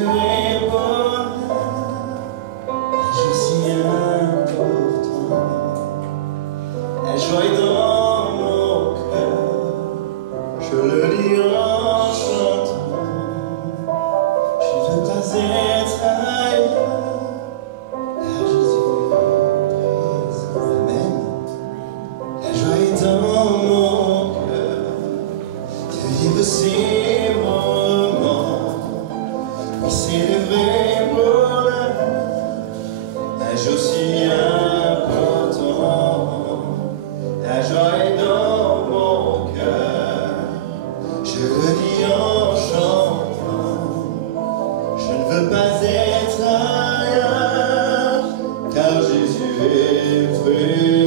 le vrai bonheur, un jour si important. La joie est dans mon cœur, je le dis en chantant. Je ne veux pas être ailleurs, car Jésus est présent. Amen. La joie est dans mon cœur, de vivre ces moments. Oui, c'est le vrai bonheur, un jour si important. La joie est dans mon cœur, je le dis en chantant. Je ne veux pas être ailleurs, car Jésus est présent.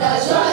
La joie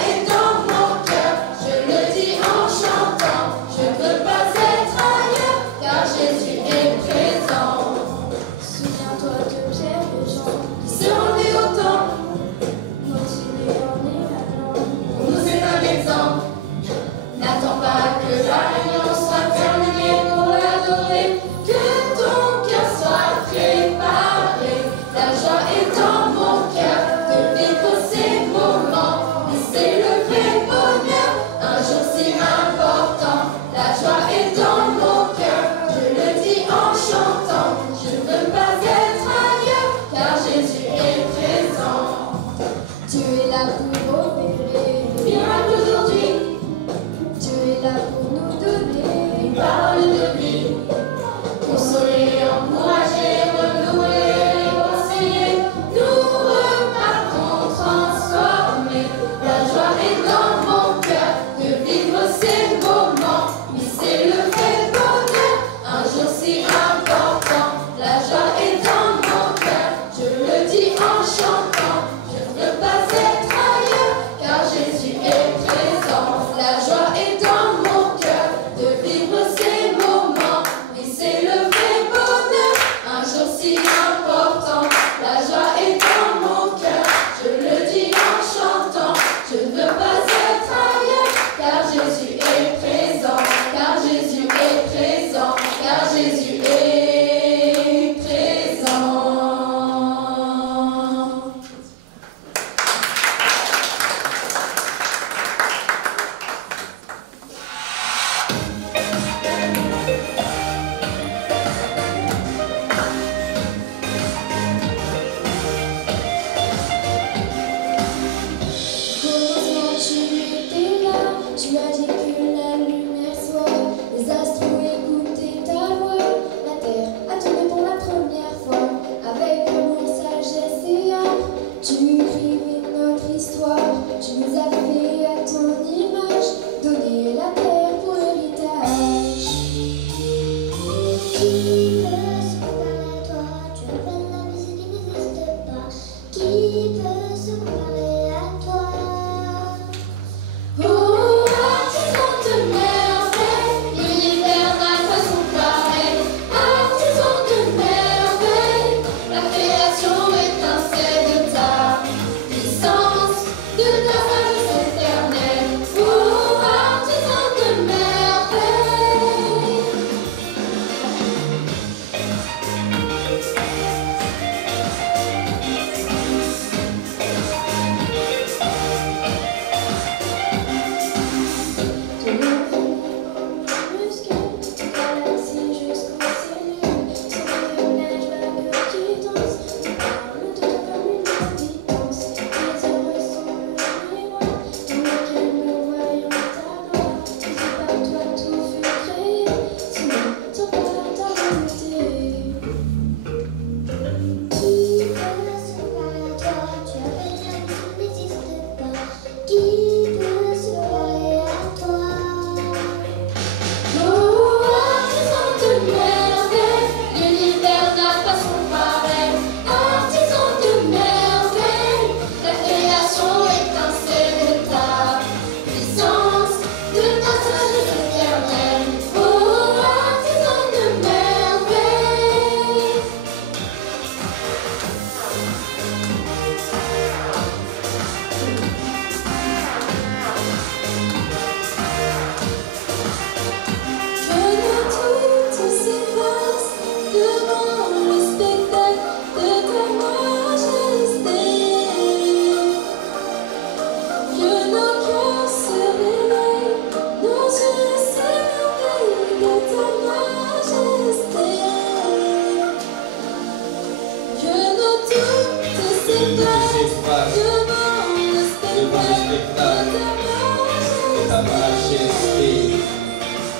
ta majesté,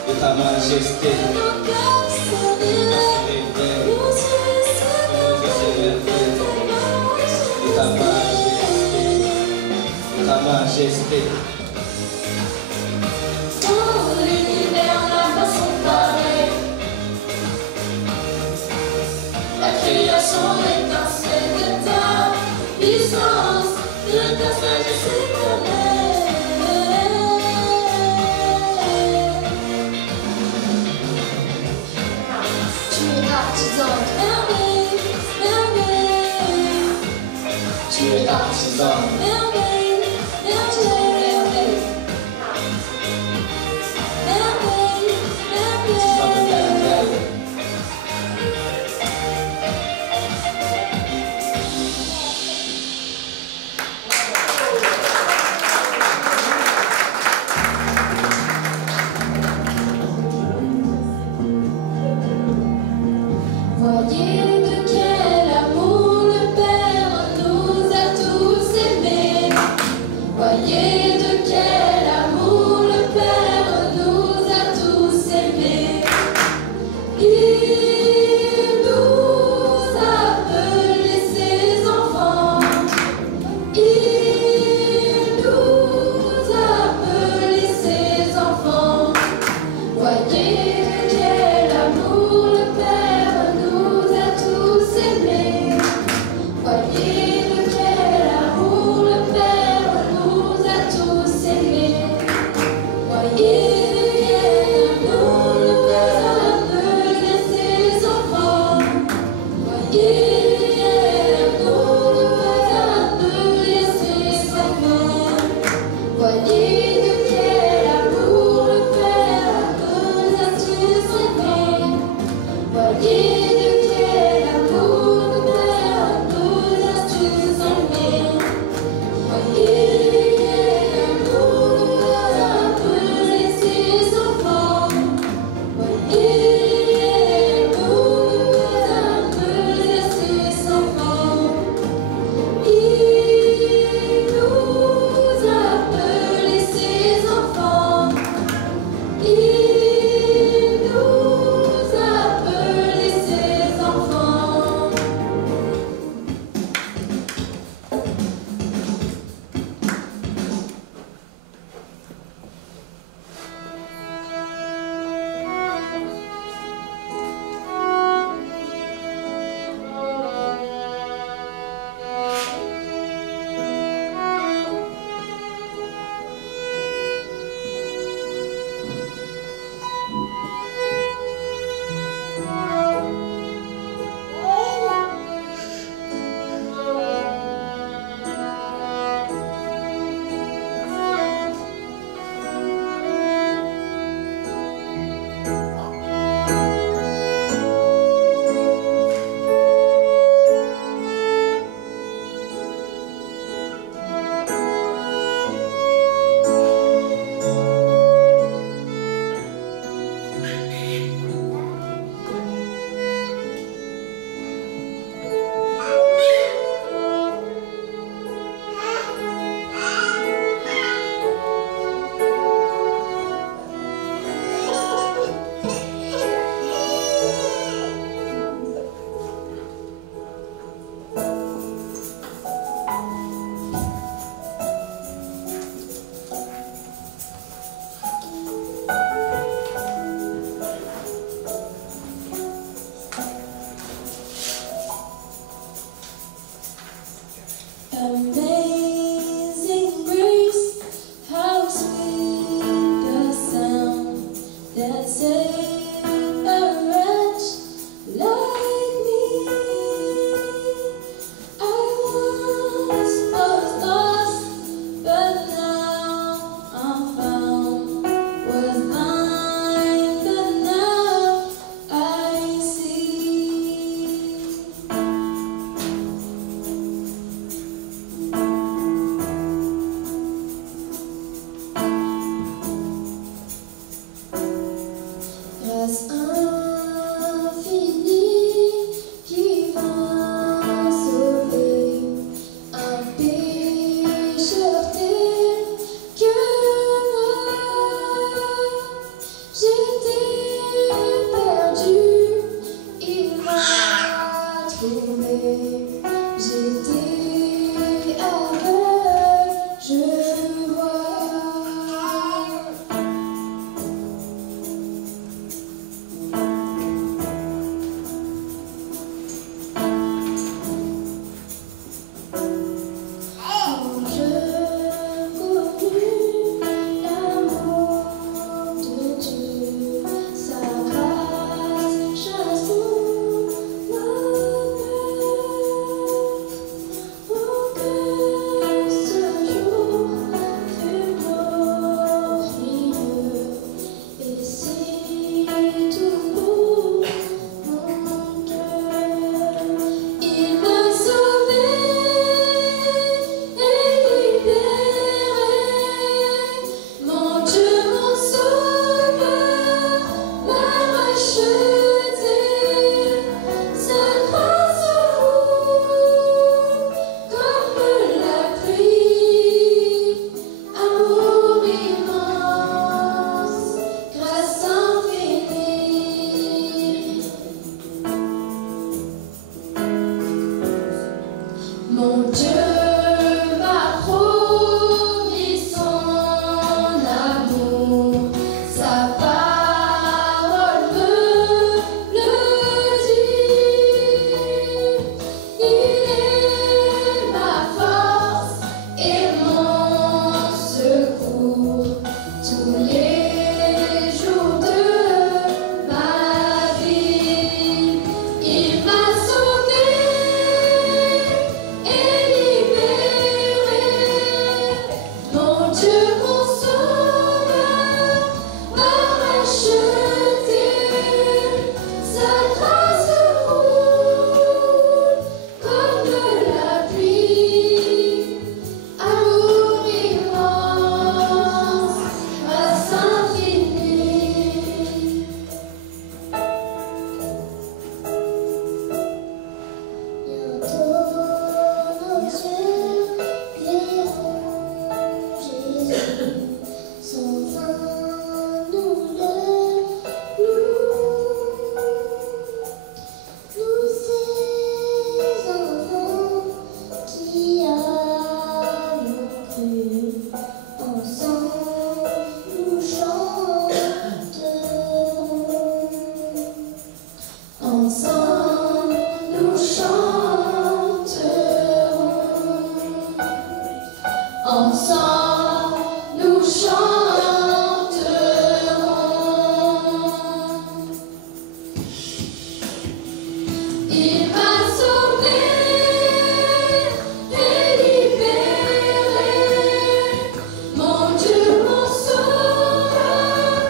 de ta majesté. De ta majesté, de ta majesté. Tout l'univers n'a pas son pareil. La création étincelle de ta puissance, de ta sagesse éternelle. Tu es l'artisan de merveille, merveille. Tu es l'artisan de merveille, merveille. Merveille, merveille. Voyez de quel amour le Père nous a tous aimés. Ensemble, nous chanterons. Il m'a sauvé et libéré. Mon Dieu, mon sauveur,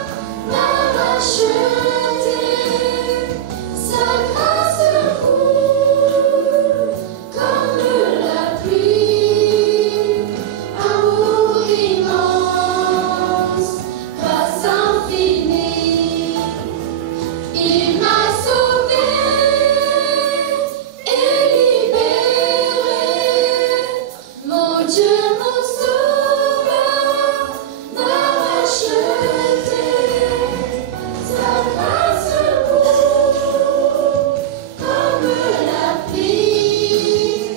m'a racheté. Sa grâce coule comme la pluie. Amour immense, grâce infinie. Il m'a sauvé et libéré. Mon Dieu, mon sauveur, m'a racheté. Sa grâce coule comme la pluie.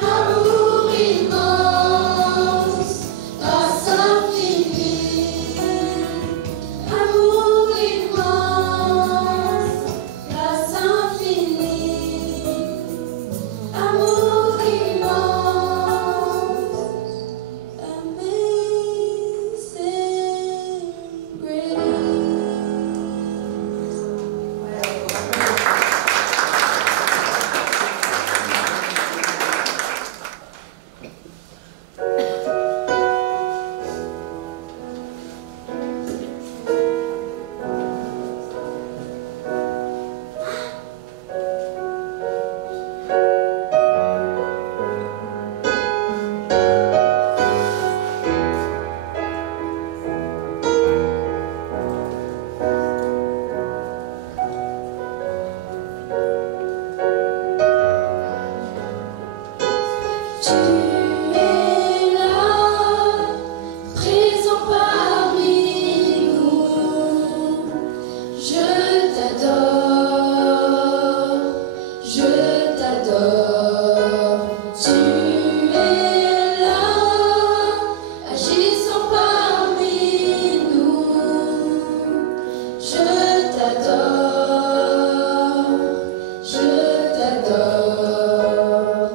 Amour immense, grâce infinie. Amour immense, grâce infinie. Amour immense, amazing Tu es là, présent parmi nous. Je t'adore, je t'adore. Tu es là, agissant parmi nous. Je t'adore, je t'adore.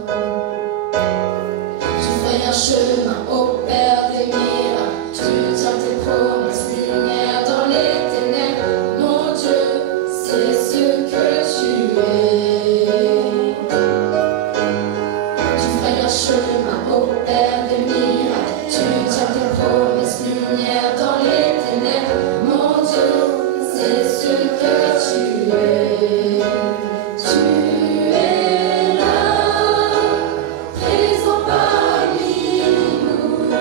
Tu fais un chemin au Père des miracles. Tu tiens tes promesses, lumière dans les ténèbres. Mon Dieu, c'est ce que tu es. Tu fais un chemin au Père des miracles. Tu tiens tes promesses, lumière dans les ténèbres. Mon Dieu, c'est ce que tu es. Tu es là, présent parmi nous.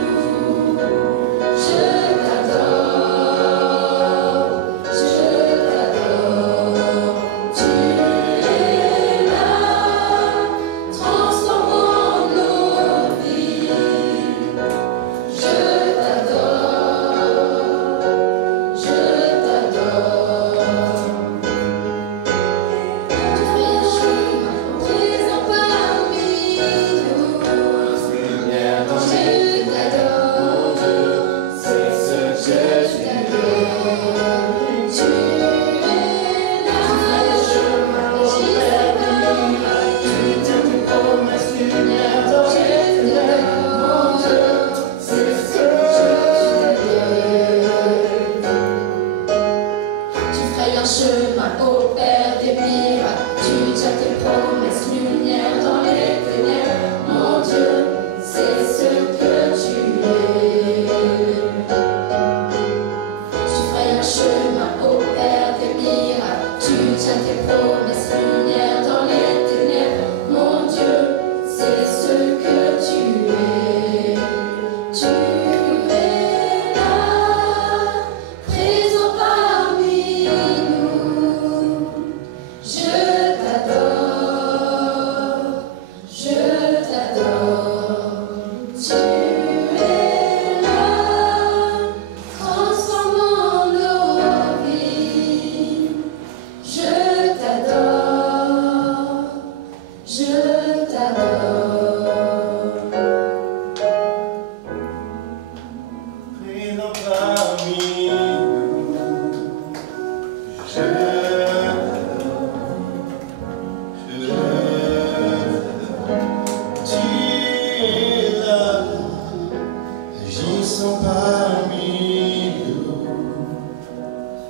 Agissant parmi nous,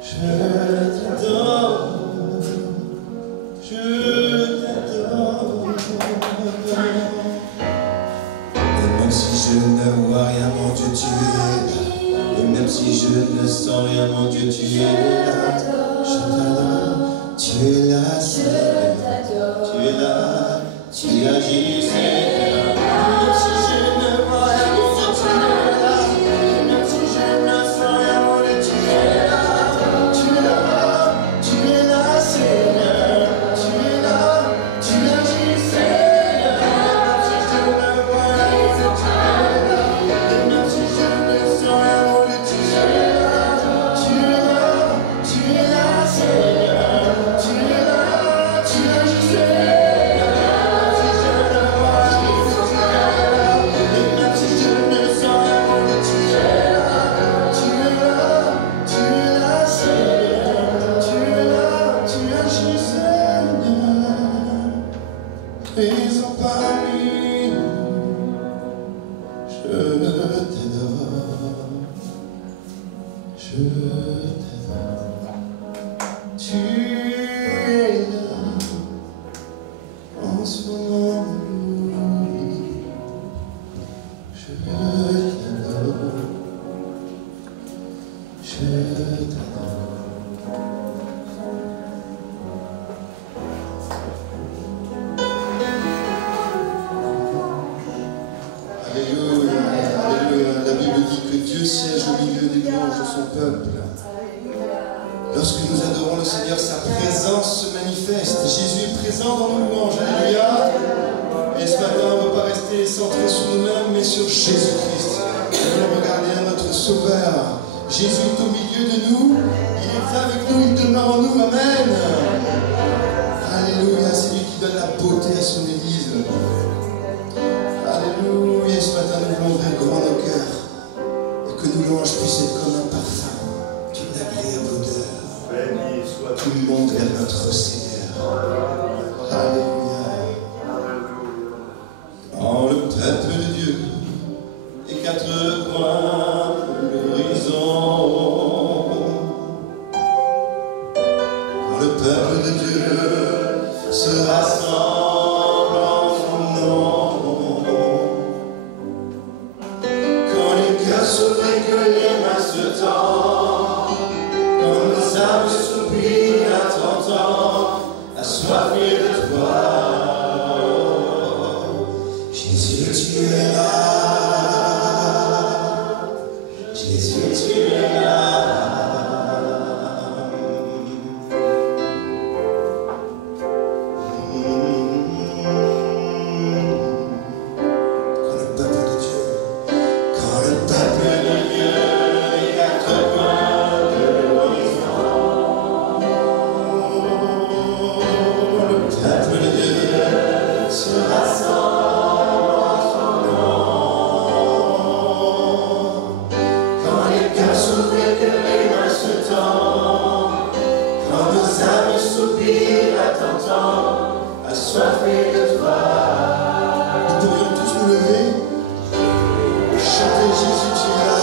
je t'adore, je t'adore. Et même si je ne vois rien, mon Dieu, tu es là. Et même si je ne sens rien, mon Dieu, tu es là. Je t'adore, tu es là, Seigneur. Tu es là, tu agis, Seigneur. Même si je ne vois rien, mon Dieu, tu es là. Et même si je ne sens rien, mon Dieu, tu es là. Tu es là, tu es là, Seigneur. Tu es là, tu agis, Seigneur. Même si je ne vois rien, mon Dieu, tu es là. Et même si je ne sens rien, mon Dieu, tu es là. Tu es là, tu es là, Seigneur. Tu es là, tu agis, Seigneur. Présent parmi nous, je t'adore, je t'adore. Tu es là, en ce moment, je t'adore, je t'adore. Alléluia, alléluia. La Bible dit que Dieu siège au milieu des louanges de son peuple. Lorsque nous adorons le Seigneur, sa présence se manifeste. Jésus est présent dans nos louanges. Alléluia. Et ce matin, on ne va pas rester centré sur nous-mêmes, mais sur Jésus-Christ. Nous allons regarder à notre Sauveur. Jésus est au milieu de nous. Il est avec nous, il demeure en nous. Amen. Alléluia. C'est lui qui donne la beauté à son Église. Alléluia, ce matin nous voulons ouvrir grand nos cœurs et que nos louanges puissent être comme un parfum d'une agréable odeur. Tout le monde vers notre Seigneur. Alléluia. En le peuple de Dieu, les quatre coins de l'horizon. Quand le peuple de Dieu se rassemble en son nom. Sauver que les mains se tendent, comme les âmes soupirent à t'entendre, assoiffés de toi. Jésus, tu es là. Jésus, tu es là. Assoiffés de toi. Nous pourrions tous nous lever, chanter Jésus, tu es là.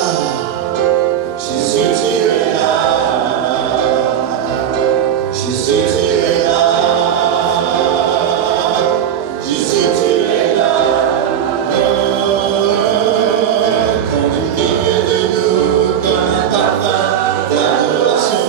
Jésus, tu es là. Jésus, tu es là. Jésus, tu es là. Comme au milieu de nous, comme un parfum d'adoration.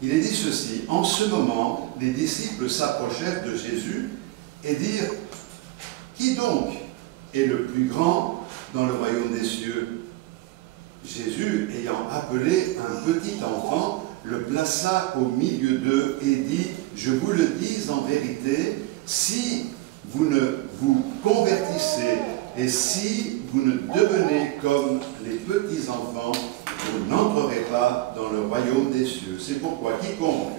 Il est dit ceci: en ce moment, les disciples s'approchèrent de Jésus et dire, qui donc est le plus grand dans le royaume des cieux? Jésus, ayant appelé un petit enfant, le plaça au milieu d'eux et dit, je vous le dis en vérité, si vous ne vous convertissez et si vous ne devenez comme les petits enfants, vous n'entrerez pas dans le royaume des cieux. C'est pourquoi quiconque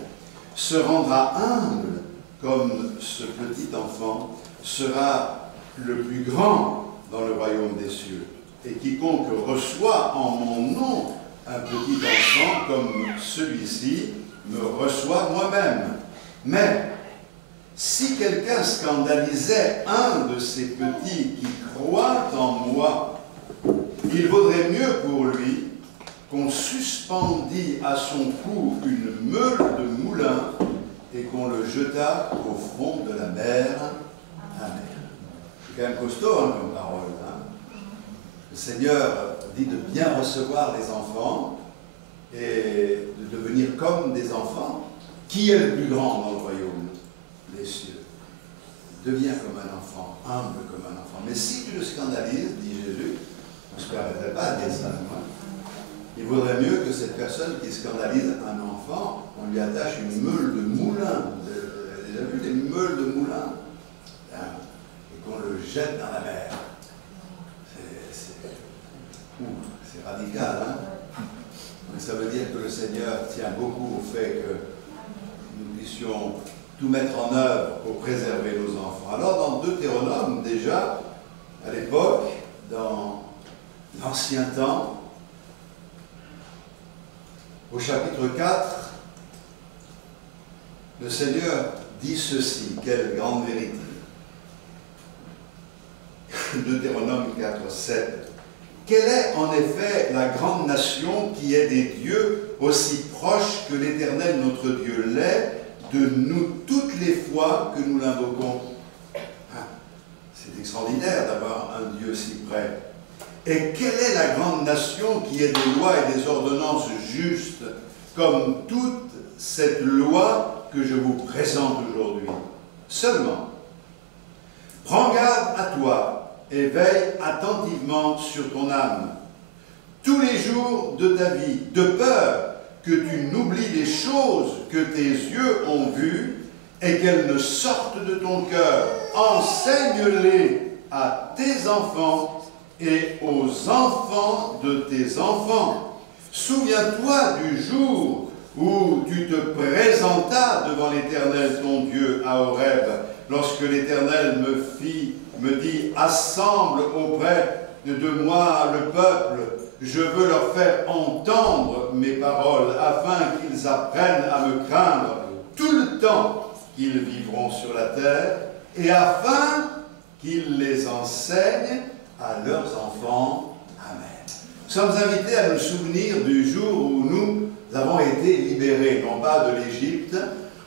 se rendra humble comme ce petit enfant sera le plus grand dans le royaume des cieux. Et quiconque reçoit en mon nom un petit enfant comme celui-ci me reçoit moi-même. Mais si quelqu'un scandalisait un de ces petits qui croient en moi, il vaudrait mieux pour lui qu'on suspendît à son cou une meule de moulin et qu'on le jetât au fond de la mer. Amen. C'est quand même costaud comme parole. Le Seigneur dit de bien recevoir les enfants et de devenir comme des enfants. Qui est le plus grand dans le royaume des cieux? Deviens comme un enfant, humble comme un enfant. Mais si tu le scandalises, dit Jésus, on ne se permettrait pas de dire ça. Il vaudrait mieux que cette personne qui scandalise un enfant, on lui attache une meule de moulin. Vous avez déjà vu des meules de moulin? Et qu'on le jette dans la mer. C'est radical, hein? Donc ça veut dire que le Seigneur tient beaucoup au fait que nous puissions tout mettre en œuvre pour préserver nos enfants. Alors dans Deutéronome, déjà, à l'époque, dans l'ancien temps, au chapitre 4, le Seigneur dit ceci, quelle grande vérité. Deutéronome 4, 7. Quelle est en effet la grande nation qui est des dieux aussi proches que l'Éternel notre Dieu l'est de nous toutes les fois que nous l'invoquons? C'est extraordinaire d'avoir un Dieu si près. Et quelle est la grande nation qui est des lois et des ordonnances justes comme toute cette loi que je vous présente aujourd'hui? Seulement, prends garde à toi et veille attentivement sur ton âme, tous les jours de ta vie, de peur que tu n'oublies les choses que tes yeux ont vues et qu'elles ne sortent de ton cœur. Enseigne-les à tes enfants et aux enfants de tes enfants. Souviens-toi du jour où tu te présentas devant l'Éternel ton Dieu à Horeb, lorsque l'Éternel me dit, assemble auprès de moi le peuple, je veux leur faire entendre mes paroles, afin qu'ils apprennent à me craindre tout le temps qu'ils vivront sur la terre, et afin qu'ils les enseignent à leurs enfants. Amen. Nous sommes invités à nous souvenir du jour où nous avons été libérés, non pas de l'Égypte,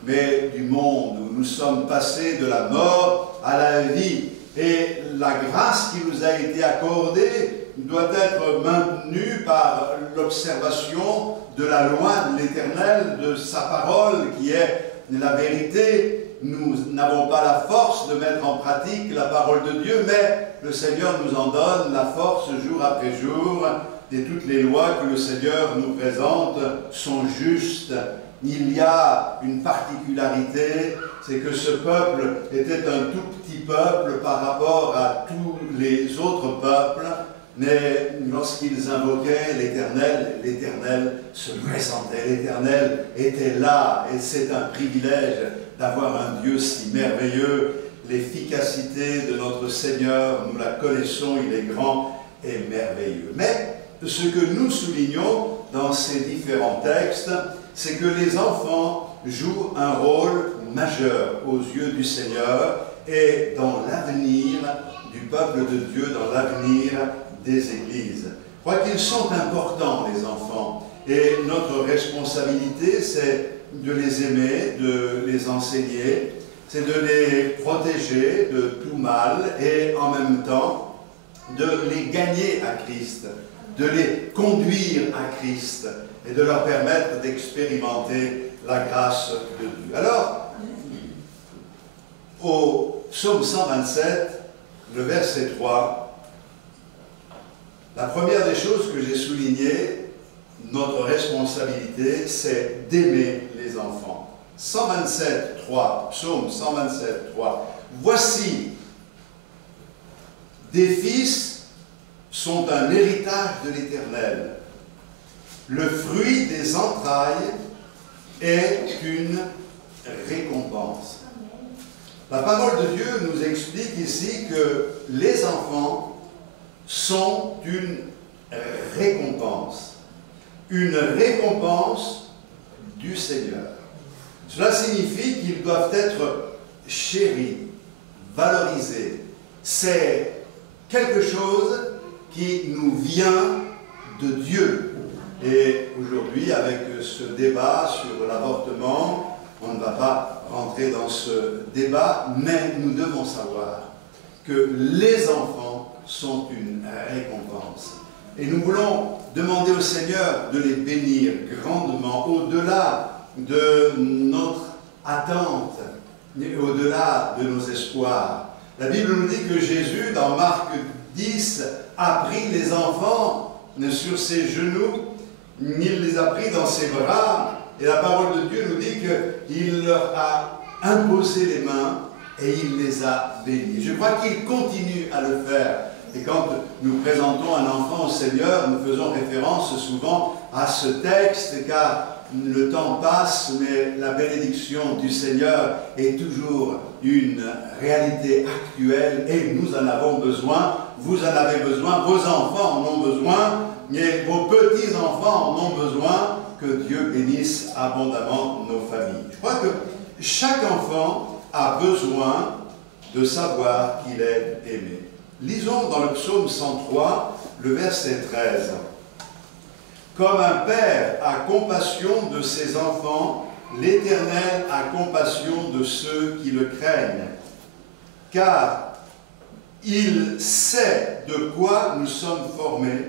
mais du monde, où nous sommes passés de la mort à la vie. Et la grâce qui nous a été accordée doit être maintenue par l'observation de la loi de l'Éternel, de sa parole qui est la vérité. Nous n'avons pas la force de mettre en pratique la parole de Dieu, mais le Seigneur nous en donne la force jour après jour, et toutes les lois que le Seigneur nous présente sont justes. Il y a une particularité, c'est que ce peuple était un tout petit peuple par rapport à tous les autres peuples, mais lorsqu'ils invoquaient l'Éternel, l'Éternel se présentait, l'Éternel était là, et c'est un privilège d'avoir un Dieu si merveilleux. L'efficacité de notre Seigneur, nous la connaissons, il est grand et merveilleux. Mais ce que nous soulignons dans ces différents textes, c'est que les enfants jouent un rôle majeur aux yeux du Seigneur et dans l'avenir du peuple de Dieu, dans l'avenir des églises. Je crois qu'ils sont importants, les enfants, et notre responsabilité, c'est de les aimer, de les enseigner, c'est de les protéger de tout mal et en même temps de les gagner à Christ, de les conduire à Christ et de leur permettre d'expérimenter la grâce de Dieu. Alors, au psaume 127, le verset 3, la première des choses que j'ai soulignées, notre responsabilité, c'est d'aimer les enfants. 127, 3, psaume 127, 3. Voici, des fils sont un héritage de l'Éternel. Le fruit des entrailles est une récompense. La parole de Dieu nous explique ici que les enfants sont une récompense. Une récompense du Seigneur. Cela signifie qu'ils doivent être chéris, valorisés. C'est quelque chose qui nous vient de Dieu. Et aujourd'hui, avec ce débat sur l'avortement, on ne va pas rentrer dans ce débat, mais nous devons savoir que les enfants sont une récompense. Et nous voulons demander au Seigneur de les bénir grandement, au-delà de notre attente, au-delà de nos espoirs. La Bible nous dit que Jésus, dans Marc 10, a pris les enfants sur ses genoux, il les a pris dans ses bras, et la parole de Dieu nous dit qu'il leur a imposé les mains et il les a bénis. Je crois qu'il continue à le faire. Et quand nous présentons un enfant au Seigneur, nous faisons référence souvent à ce texte, car le temps passe, mais la bénédiction du Seigneur est toujours une réalité actuelle et nous en avons besoin. Vous en avez besoin, vos enfants en ont besoin, et vos petits-enfants en ont besoin. Que Dieu bénisse abondamment nos familles. Je crois que chaque enfant a besoin de savoir qu'il est aimé. Lisons dans le psaume 103, le verset 13. Comme un père a compassion de ses enfants, l'Éternel a compassion de ceux qui le craignent. Car il sait de quoi nous sommes formés,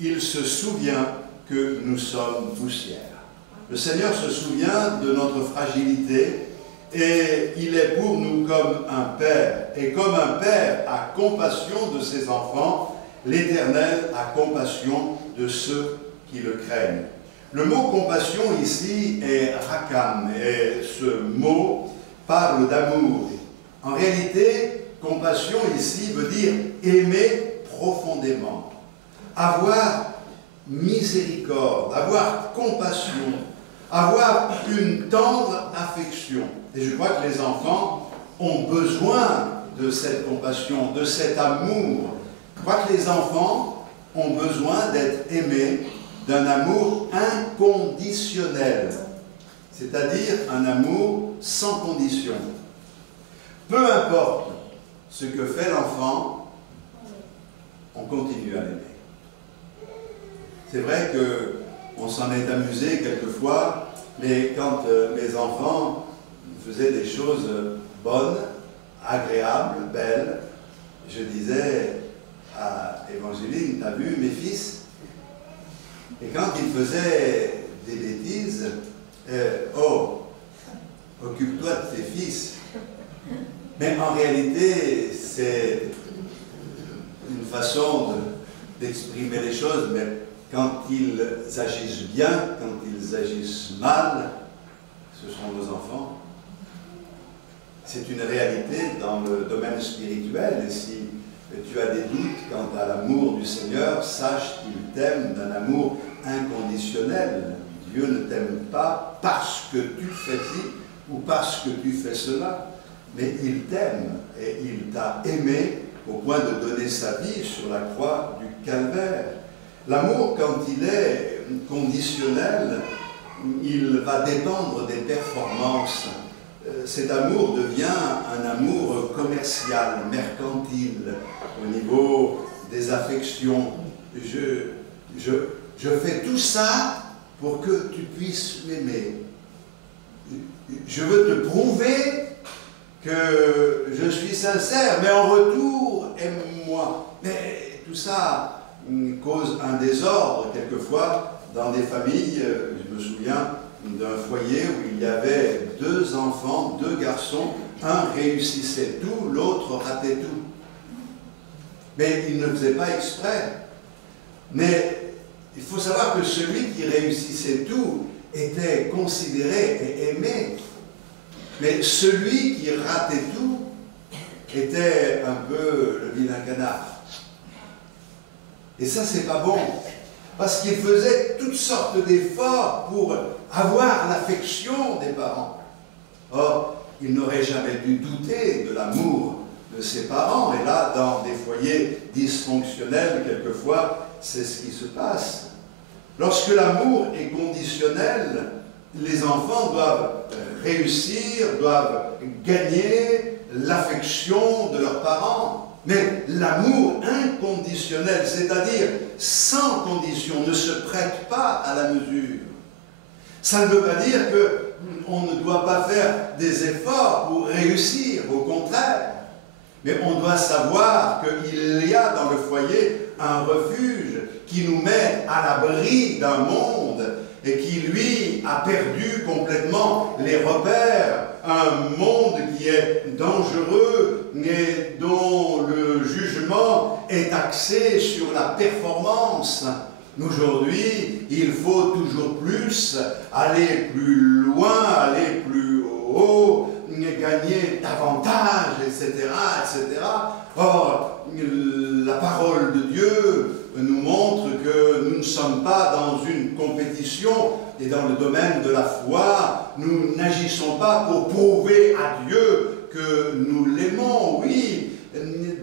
il se souvient que nous sommes poussière. Le Seigneur se souvient de notre fragilité et il est pour nous comme un père. Et comme un père a compassion de ses enfants, l'Éternel a compassion de ceux qui le craignent. Le mot compassion ici est rakam, et ce mot parle d'amour. En réalité, compassion ici veut dire aimer profondément, avoir miséricorde, avoir compassion, avoir une tendre affection. Et je crois que les enfants ont besoin de cette compassion, de cet amour. Je crois que les enfants ont besoin d'être aimés d'un amour inconditionnel, c'est-à-dire un amour sans condition. Peu importe ce que fait l'enfant, on continue à l'aimer. C'est vrai qu'on s'en est amusé quelquefois, mais quand mes enfants faisaient des choses bonnes, agréables, belles, je disais à Évangéline, t'as vu mes fils? Et quand ils faisaient des bêtises, oh, occupe-toi de tes fils. Mais en réalité, c'est une façon d'exprimer les choses, mais quand ils agissent bien, quand ils agissent mal, ce sont nos enfants. C'est une réalité dans le domaine spirituel. Et si tu as des doutes quant à l'amour du Seigneur, sache qu'il t'aime d'un amour inconditionnel. Dieu ne t'aime pas parce que tu fais ci ou parce que tu fais cela, mais il t'aime et il t'a aimé au point de donner sa vie sur la croix du Calvaire. L'amour, quand il est conditionnel, il va dépendre des performances. Cet amour devient un amour commercial, mercantile, au niveau des affections. Je fais tout ça pour que tu puisses m'aimer. Je veux te prouver que je suis sincère, mais en retour, aime-moi. Mais tout ça cause un désordre quelquefois dans des familles. Je me souviens d'un foyer où il y avait 2 enfants, 2 garçons, un réussissait tout, l'autre ratait tout. Mais il ne faisait pas exprès. Mais il faut savoir que celui qui réussissait tout était considéré et aimé. Mais celui qui ratait tout était un peu le vilain canard. Et ça, c'est pas bon. Parce qu'il faisait toutes sortes d'efforts pour avoir l'affection des parents. Or, il n'aurait jamais dû douter de l'amour de ses parents. Et là, dans des foyers dysfonctionnels, quelquefois, c'est ce qui se passe. Lorsque l'amour est conditionnel, les enfants doivent réussir, doivent gagner l'affection de leurs parents. Mais l'amour inconditionnel, c'est-à-dire sans condition, ne se prête pas à la mesure. Ça ne veut pas dire qu'on ne doit pas faire des efforts pour réussir, au contraire. Mais on doit savoir qu'il y a dans le foyer un refuge qui nous met à l'abri d'un monde et qui, lui, a perdu complètement les repères. Un monde qui est dangereux et dont le jugement est axé sur la performance. Aujourd'hui, il faut toujours plus, aller plus loin, aller plus haut, gagner davantage, etc., etc. Or, la parole de Dieu nous montre que nous ne sommes pas dans une compétition et dans le domaine de la foi, nous n'agissons pas pour prouver à Dieu que nous l'aimons. Oui,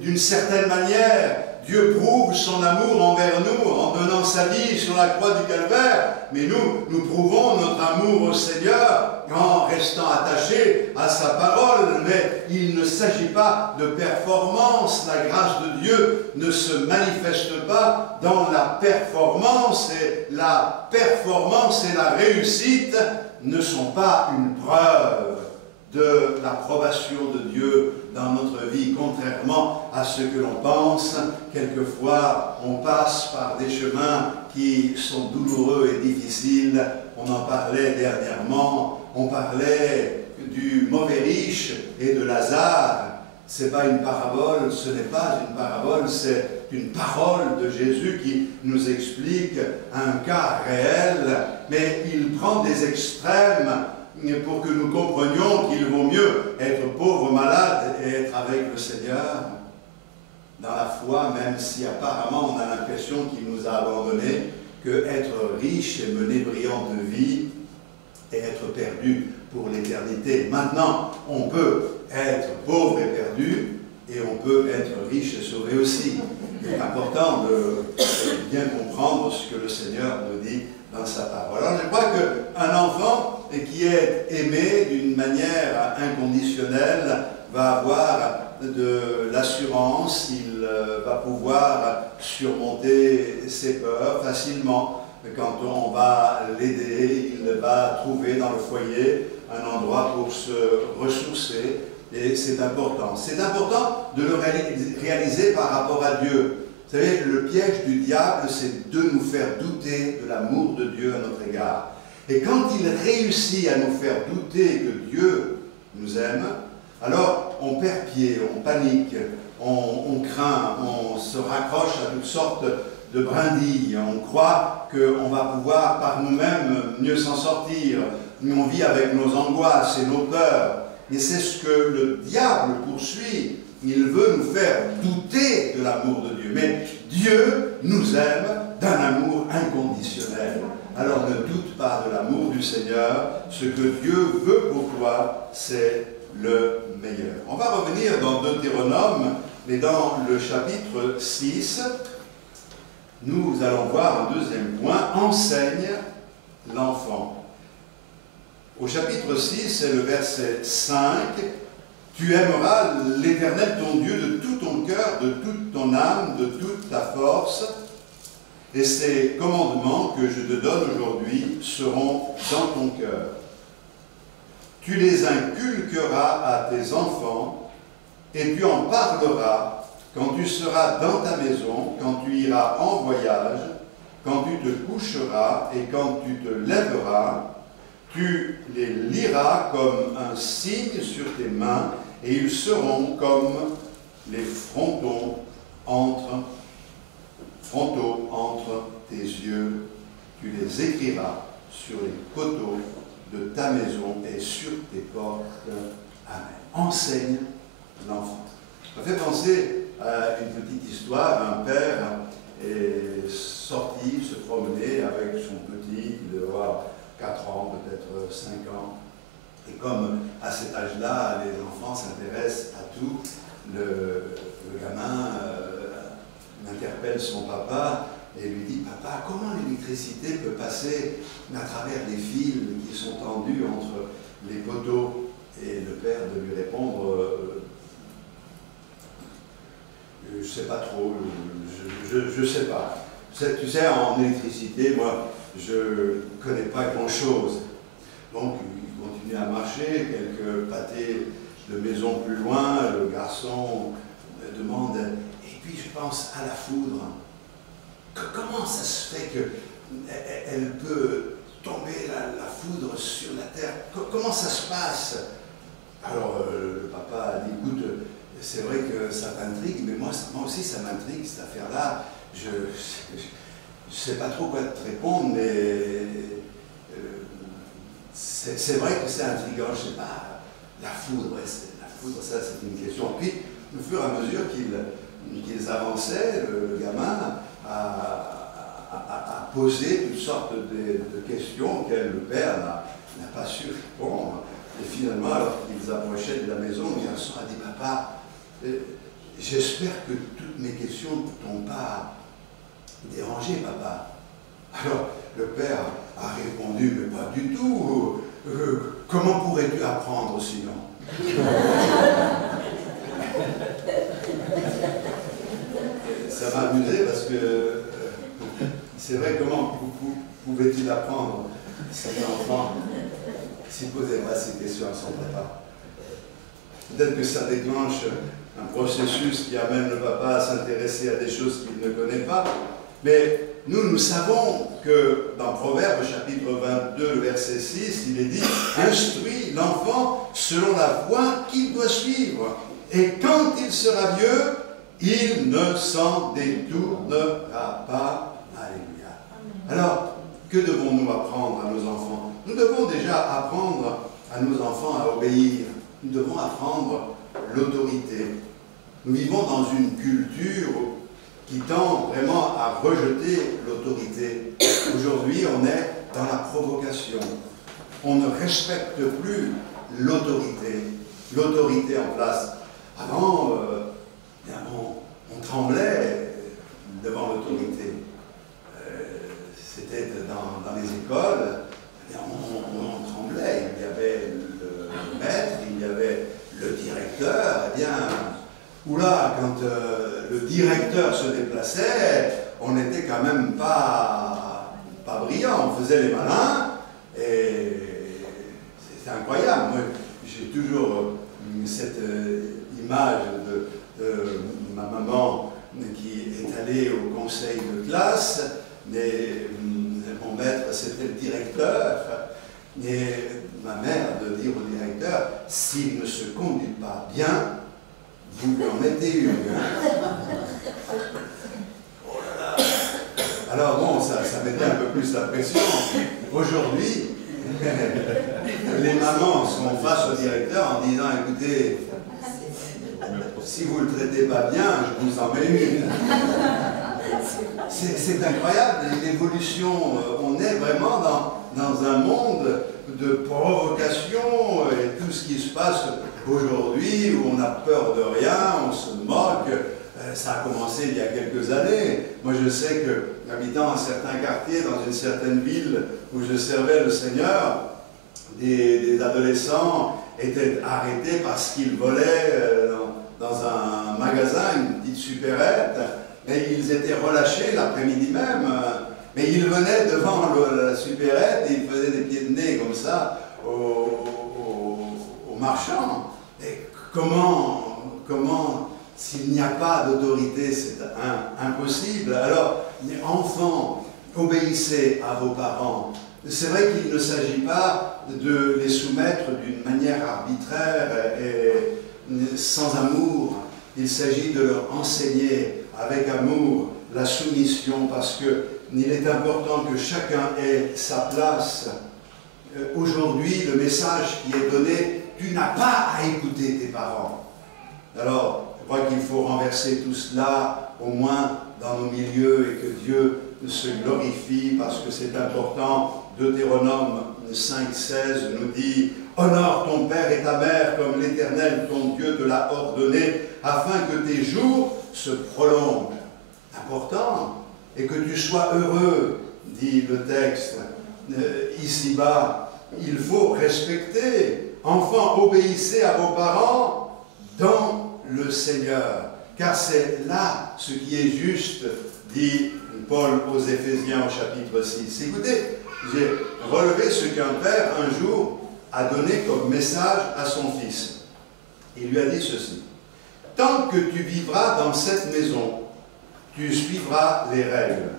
d'une certaine manière, Dieu prouve son amour envers nous en donnant sa vie sur la croix du Calvaire, mais nous prouvons notre amour au Seigneur en restant attachés à sa parole. Mais il ne s'agit pas de performance. La grâce de Dieu ne se manifeste pas dans la performance, et la performance et la réussite ne sont pas une preuve de l'approbation de Dieu dans notre vie, contrairement à ce que l'on pense. Quelquefois, on passe par des chemins qui sont douloureux et difficiles. On en parlait dernièrement, on parlait du mauvais riche et de Lazare. Ce n'est pas une parabole, ce n'est pas une parabole, c'est une parole de Jésus qui nous explique un cas réel, mais il prend des extrêmes pour que nous comprenions qu'il vaut mieux être pauvre, malade et être avec le Seigneur dans la foi, même si apparemment on a l'impression qu'il nous a abandonnés, que être riche et mener brillante vie et être perdu pour l'éternité. Maintenant, on peut être pauvre et perdu, et on peut être riche et sauvé aussi. C'est important de bien comprendre ce que le Seigneur nous dit dans sa parole. Alors je crois qu'un enfant qui est aimé d'une manière inconditionnelle va avoir de l'assurance, il va pouvoir surmonter ses peurs facilement. Quand on va l'aider, il va trouver dans le foyer un endroit pour se ressourcer, et c'est important. C'est important de le réaliser par rapport à Dieu. Vous savez, le piège du diable, c'est de nous faire douter de l'amour de Dieu à notre égard. Et quand il réussit à nous faire douter que Dieu nous aime, alors on perd pied, on panique, on craint, on se raccroche à toutes sortes de brindilles, on croit qu'on va pouvoir par nous-mêmes mieux s'en sortir, on vit avec nos angoisses et nos peurs. Et c'est ce que le diable poursuit. Il veut nous faire douter de l'amour de Dieu. Mais Dieu nous aime d'un amour inconditionnel. Alors ne doute pas de l'amour du Seigneur. Ce que Dieu veut pour toi, c'est le meilleur. On va revenir dans Deutéronome, mais dans le chapitre 6, nous allons voir un deuxième point, enseigne l'enfant. Au chapitre 6, c'est le verset 5, « Tu aimeras l'Éternel ton Dieu de tout ton cœur, de toute ton âme, de toute ta force, et ces commandements que je te donne aujourd'hui seront dans ton cœur. Tu les inculqueras à tes enfants, et tu en parleras quand tu seras dans ta maison, quand tu iras en voyage, quand tu te coucheras et quand tu te lèveras. Tu les liras comme un signe sur tes mains, et ils seront comme les frontaux entre tes yeux. Tu les écriras sur les coteaux de ta maison et sur tes portes. Amen. Enseigne l'enfant. Ça me fait penser à une petite histoire. Un père est sorti se promener avec son petit, il devait avoir 4 ans, peut-être 5 ans. Et comme à cet âge-là, les enfants s'intéressent à tout, le gamin interpelle son papa et lui dit « Papa, comment l'électricité peut passer à travers les fils qui sont tendus entre les poteaux ?» Et le père de lui répondre je ne sais pas trop, je ne sais pas. Tu sais, en électricité, moi, je ne connais pas grand-chose. Donc, il continue à marcher, quelques pâtés de maison plus loin, le garçon me demande, et puis je pense à la foudre. Comment ça se fait qu'elle peut tomber, la foudre, sur la terre? Comment ça se passe? Alors, le papa a dit, écoute, c'est vrai que ça t'intrigue, mais moi aussi ça m'intrigue, cette affaire-là. Je ne sais pas trop quoi te répondre, mais c'est vrai que c'est intriguant, je ne sais pas. La foudre, ça c'est une question. Puis, au fur et à mesure qu'ils avançaient, le gamin a posé toutes sortes de questions auxquelles le père n'a pas su répondre. Et finalement, alors qu'ils approchaient de la maison, le garçon a dit, papa, j'espère que toutes mes questions ne t'ont pas dérangé, papa. Alors, le père a répondu, mais pas du tout. Comment pourrais-tu apprendre sinon? Ça m'a amusé parce que c'est vrai, comment pouvait-il apprendre cet enfant s'il ne posait pas ces questions à son papa? Peut-être que ça déclenche un processus qui amène le papa à s'intéresser à des choses qu'il ne connaît pas. Mais nous savons que dans Proverbes chapitre 22, verset 6, il est dit « Instruis l'enfant selon la voie qu'il doit suivre, et quand il sera vieux, il ne s'en détournera pas. » Alléluia. Alors, que devons-nous apprendre à nos enfants? Nous devons déjà apprendre à nos enfants à obéir. Nous devons apprendre l'autorité. Nous vivons dans une culture qui tend vraiment à rejeter l'autorité. Aujourd'hui, on est dans la provocation. On ne respecte plus l'autorité en place. Avant, on tremblait devant l'autorité. C'était dans les écoles, on tremblait. Il y avait le maître, il y avait le directeur. Eh bien, oula, quand le directeur se déplaçait, on n'était quand même pas brillant. On faisait les malins et c'était incroyable. Moi, j'ai toujours cette image de ma maman qui est allée au conseil de classe. Mais mon maître, c'était le directeur. Et ma mère de dire au directeur, s'il ne se conduit pas bien, vous lui en mettez une. Oh là là. Alors bon, ça mettait un peu plus la pression. Aujourd'hui, les mamans sont face au directeur en disant, écoutez, si vous ne le traitez pas bien, je vous en mets une. C'est incroyable, l'évolution. On est vraiment dans un monde de provocation et tout ce qui se passe aujourd'hui où on a peur de rien, on se moque. Ça a commencé il y a quelques années. Moi, je sais que, habitant un certain quartier, dans une certaine ville où je servais le Seigneur, des adolescents étaient arrêtés parce qu'ils volaient dans un magasin, une petite supérette. Et ils étaient relâchés l'après-midi même, mais ils venaient devant la supérette et ils faisaient des pieds de nez comme ça aux marchands. Et comment s'il n'y a pas d'autorité, c'est impossible. Alors, enfants, obéissez à vos parents. C'est vrai qu'il ne s'agit pas de les soumettre d'une manière arbitraire et sans amour. Il s'agit de leur enseigner avec amour la soumission, parce qu'il est important que chacun ait sa place. Aujourd'hui, le message qui est donné, tu n'as pas à écouter tes parents. Alors, je crois qu'il faut renverser tout cela, au moins dans nos milieux, et que Dieu se glorifie, parce que c'est important. Deutéronome 5,16 nous dit « Honore ton père et ta mère comme l'Éternel, ton Dieu, te l'a ordonné, afin que tes jours se prolongent. » Important, et que tu sois heureux, dit le texte. Ici-bas, il faut respecter. Enfants, obéissez à vos parents dans le Seigneur, car c'est là ce qui est juste, dit Paul aux Éphésiens au chapitre 6. Écoutez, j'ai relevé ce qu'un père un jour a donné comme message à son fils. Il lui a dit ceci: tant que tu vivras dans cette maison, tu suivras les règles.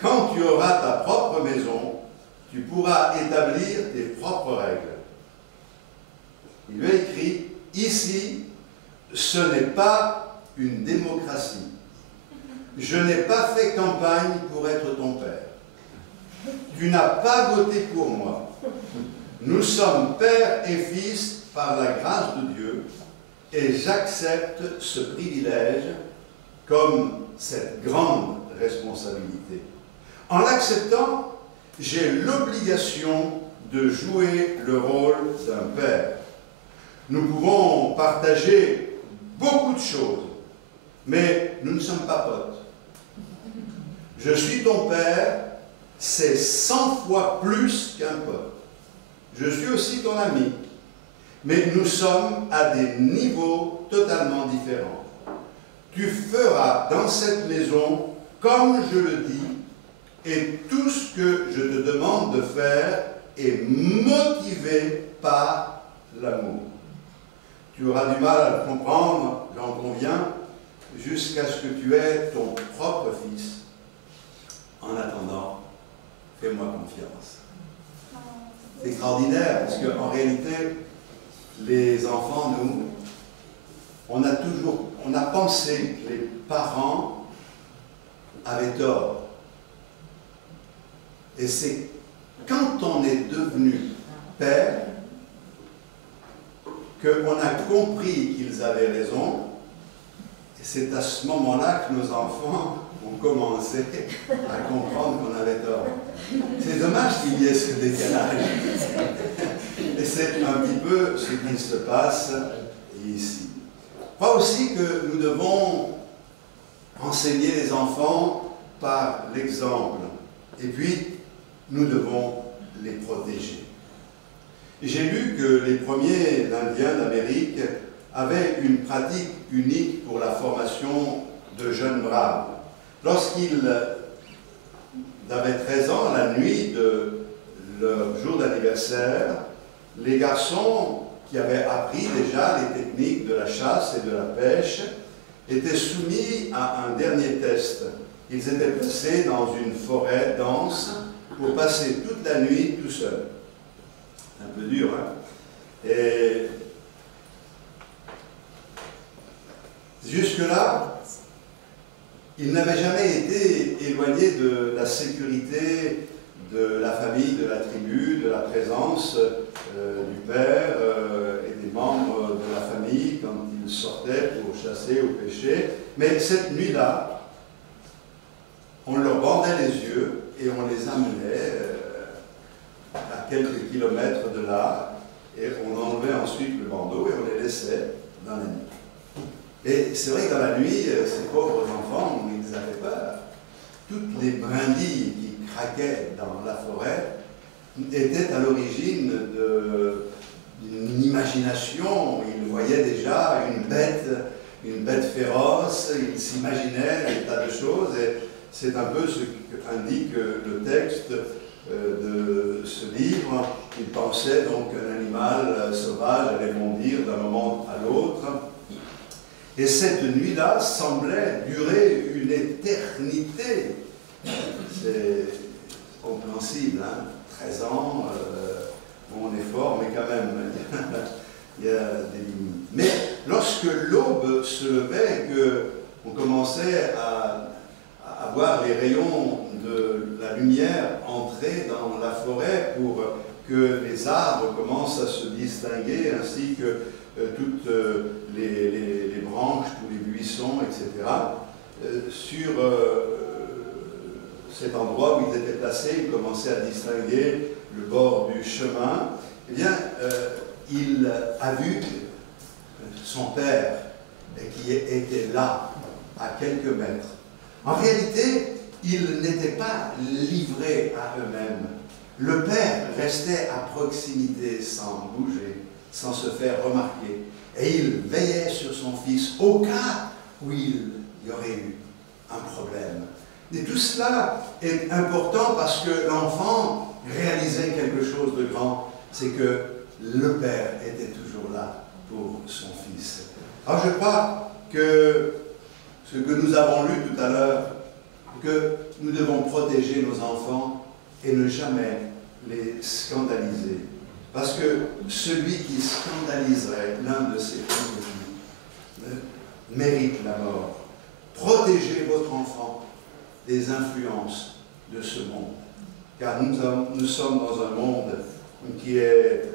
Quand tu auras ta propre maison, tu pourras établir tes propres règles. Il lui a écrit: ici, ce n'est pas une démocratie. Je n'ai pas fait campagne pour être ton père. Tu n'as pas voté pour moi. Nous sommes père et fils par la grâce de Dieu, et j'accepte ce privilège comme cette grande responsabilité. En l'acceptant, j'ai l'obligation de jouer le rôle d'un père. Nous pouvons partager beaucoup de choses, mais nous ne sommes pas potes. Je suis ton père, c'est 100 fois plus qu'un pote. Je suis aussi ton ami, mais nous sommes à des niveaux totalement différents. Tu feras dans cette maison comme je le dis, et tout ce que je te demande de faire est motivé par l'amour. Tu auras du mal à le comprendre, j'en conviens, jusqu'à ce que tu aies ton propre fils. En attendant, fais-moi confiance. C'est extraordinaire, parce qu'en réalité, les enfants, nous, on a pensé que les parents avaient tort. Et c'est quand on est devenu père qu'on a compris qu'ils avaient raison, et c'est à ce moment-là que nos enfants ont commencé à comprendre qu'on avait tort. C'est dommage qu'il y ait ce décalage. Et c'est un petit peu ce qui se passe ici. Je crois aussi que nous devons enseigner les enfants par l'exemple. Et puis, nous devons les protéger. J'ai lu que les premiers Indiens d'Amérique avaient une pratique unique pour la formation de jeunes braves. Lorsqu'ils avaient 13 ans, la nuit de leur jour d'anniversaire, les garçons qui avaient appris déjà les techniques de la chasse et de la pêche étaient soumis à un dernier test. Ils étaient placés dans une forêt dense pour passer toute la nuit tout seuls. Un peu dur, hein? Et jusque-là, ils n'avaient jamais été éloignés de la sécurité de la famille, de la tribu, de la présence du père et des membres de la famille quand ils sortaient pour chasser ou pêcher. Mais cette nuit-là, on leur bandait les yeux et on les amenait à quelques kilomètres de là, et on enlevait ensuite le bandeau et on les laissait dans la nuit. Et c'est vrai que dans la nuit, ces pauvres enfants, ils avaient peur. Toutes les brindilles qui craquaient dans la forêt étaient à l'origine d'une imagination. Ils voyaient déjà une bête féroce, ils s'imaginaient des tas de choses, et c'est un peu ce qu'indique le texte de ce livre. Ils pensaient donc qu'un animal sauvage allait bondir d'un moment à l'autre. Et cette nuit-là semblait durer une Bon, on est fort, mais quand même, il y a des limites. Mais lorsque l'aube se levait, qu'on commençait à voir les rayons de la lumière entrer dans la forêt pour que les arbres commencent à se distinguer, ainsi que toutes les branches, tous les buissons, etc. Sur cet endroit où ils étaient placés, ils commençaient à distinguer le bord du chemin. Eh bien, il a vu son père qui était là, à quelques mètres. En réalité, ils n'étaient pas livrés à eux-mêmes. Le père restait à proximité sans bouger, sans se faire remarquer. Et il veillait sur son fils au cas où il y aurait eu un problème. Et tout cela est important parce que l'enfant réalisait quelque chose de grand. C'est que le père était toujours là pour son fils. Alors je crois que ce que nous avons lu tout à l'heure, que nous devons protéger nos enfants et ne jamais les scandaliser. Parce que celui qui scandaliserait l'un de ses petits mérite la mort. Protégez votre enfant des influences de ce monde. Car nous sommes dans un monde qui est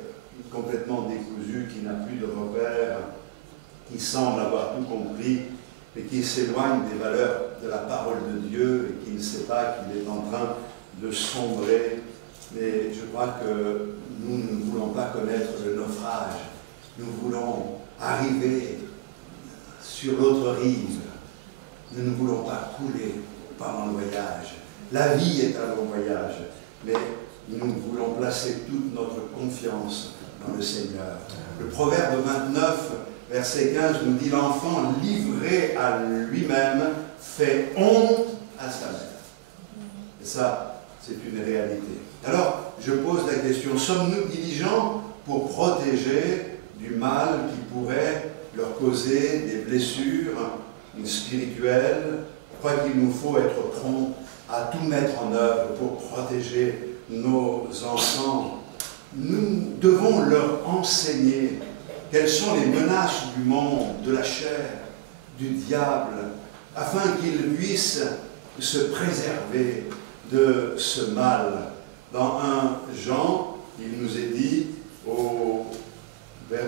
complètement décousu, qui n'a plus de repères, qui semble avoir tout compris, et qui s'éloigne des valeurs de la parole de Dieu et qui ne sait pas qu'il est en train de sombrer. Mais je crois que nous ne voulons pas connaître le naufrage. Nous voulons arriver sur l'autre rive. Nous ne voulons pas couler pendant le voyage. La vie est un long voyage, mais nous voulons placer toute notre confiance dans le Seigneur. Le Proverbe 29, verset 15 nous dit « L'enfant livré à lui-même fait honte à sa mère. » Et ça, c'est une réalité. Alors, je pose la question, sommes-nous diligents pour protéger du mal qui pourrait leur causer des blessures spirituelles? Je crois qu'il nous faut être prompts à tout mettre en œuvre pour protéger nos enfants. Nous devons leur enseigner quelles sont les menaces du monde, de la chair, du diable, afin qu'ils puissent se préserver de ce mal. Dans 1 Jean, il nous est dit, au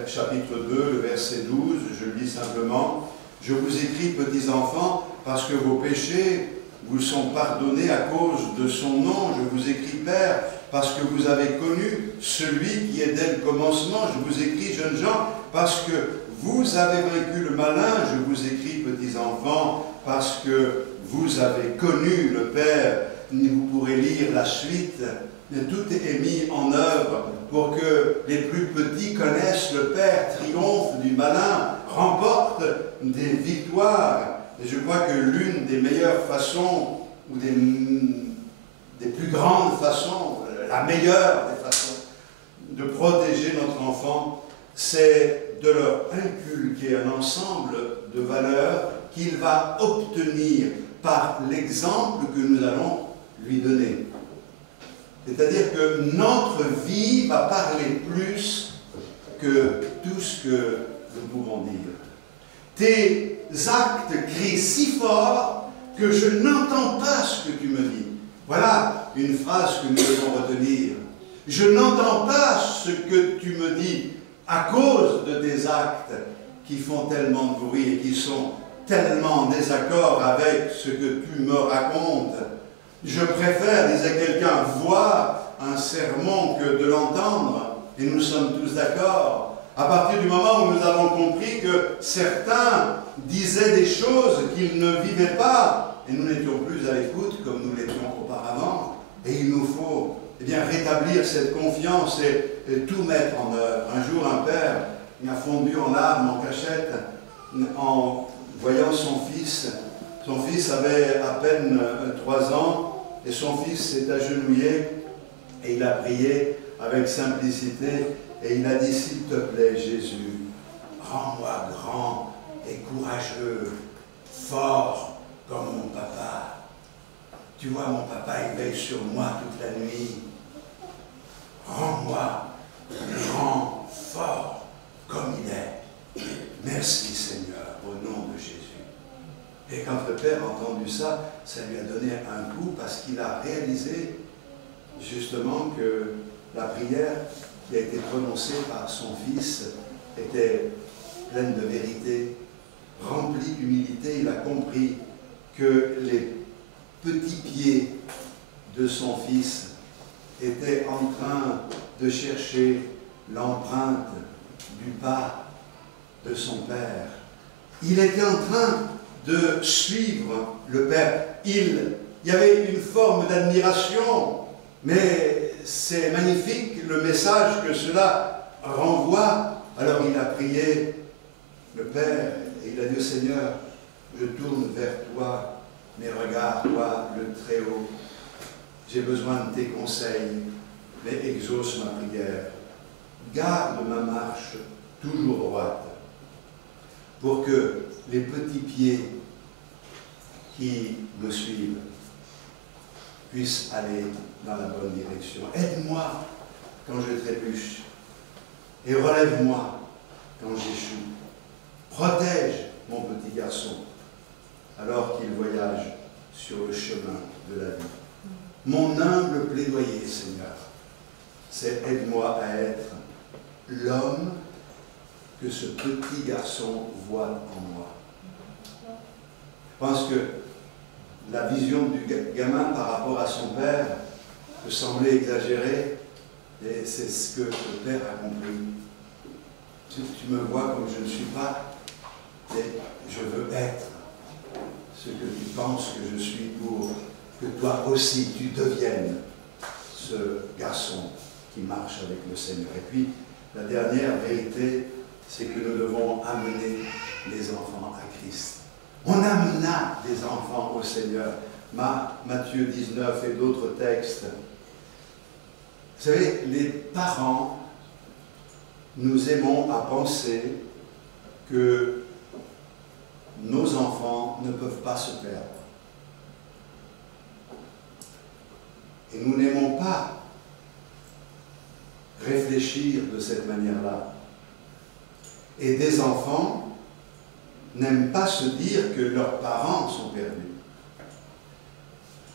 chapitre 2, le verset 12, je lis simplement, « Je vous écris, petits enfants, parce que vos péchés vous sont pardonnés à cause de son nom. Je vous écris, Père, parce que vous avez connu celui qui est dès le commencement. Je vous écris, jeunes gens, parce que vous avez vaincu le malin. Je vous écris, petits enfants, parce que vous avez connu le Père. » Vous pourrez lire la suite. Tout est mis en œuvre pour que les plus petits connaissent le Père, triomphent du malin, remportent des victoires. Et je crois que l'une des meilleures façons, ou des plus grandes façons, la meilleure des façons de protéger notre enfant, c'est de leur inculquer un ensemble de valeurs qu'il va obtenir par l'exemple que nous allons lui donner. C'est-à-dire que notre vie va parler plus que tout ce que nous pouvons dire. Tes actes crient si fort que je n'entends pas ce que tu me dis. Voilà une phrase que nous devons retenir. Je n'entends pas ce que tu me dis à cause de tes actes qui font tellement de bruit et qui sont tellement en désaccord avec ce que tu me racontes. Je préfère, disait quelqu'un, voir un sermon que de l'entendre, et nous sommes tous d'accord. À partir du moment où nous avons compris que certains disaient des choses qu'ils ne vivaient pas, et nous n'étions plus à l'écoute comme nous l'étions auparavant, et il nous faut rétablir cette confiance et tout mettre en œuvre. Un jour, un père a fondu en larmes, en cachette, en voyant son fils. Son fils avait à peine 3 ans, et son fils s'est agenouillé, et il a prié avec simplicité, et il a dit, s'il te plaît, Jésus, rends-moi grand et courageux, fort comme mon papa. Tu vois, mon papa, il veille sur moi toute la nuit. Rends-moi grand, fort, comme il est. Merci Seigneur, au nom de Jésus. Et quand le Père a entendu ça, ça lui a donné un coup parce qu'il a réalisé justement que la prière qui a été prononcée par son fils était pleine de vérité, remplie d'humilité. Il a compris que les petits pieds de son fils étaient en train de chercher l'empreinte du pas de son père. Il était en train de suivre le Père. Il y avait une forme d'admiration, mais c'est magnifique le message que cela renvoie. Alors il a prié le Père et il a dit au Seigneur, je tourne vers toi, mes regards, toi le Très-Haut. J'ai besoin de tes conseils, mais exauce ma prière. Garde ma marche toujours droite, pour que les petits pieds qui me suivent puissent aller dans la bonne direction. Aide-moi quand je trébuche et relève-moi quand j'échoue. Protège mon petit garçon alors qu'il voyage sur le chemin de la vie. Mon humble plaidoyer, Seigneur, c'est aide-moi à être l'homme que ce petit garçon voit en moi. Je pense que la vision du gamin par rapport à son père peut sembler exagérée, et c'est ce que le père a compris. Tu me vois comme je ne suis pas, et je veux être ce que tu penses que je suis pour que toi aussi tu deviennes ce garçon qui marche avec le Seigneur. Et puis, la dernière vérité, c'est que nous devons amener les enfants à Christ. On amena des enfants au Seigneur. Matthieu 19 et d'autres textes. Vous savez, les parents, nous aimons à penser que nos enfants ne peuvent pas se perdre. Et nous n'aimons pas réfléchir de cette manière-là. Et des enfants n'aiment pas se dire que leurs parents sont perdus.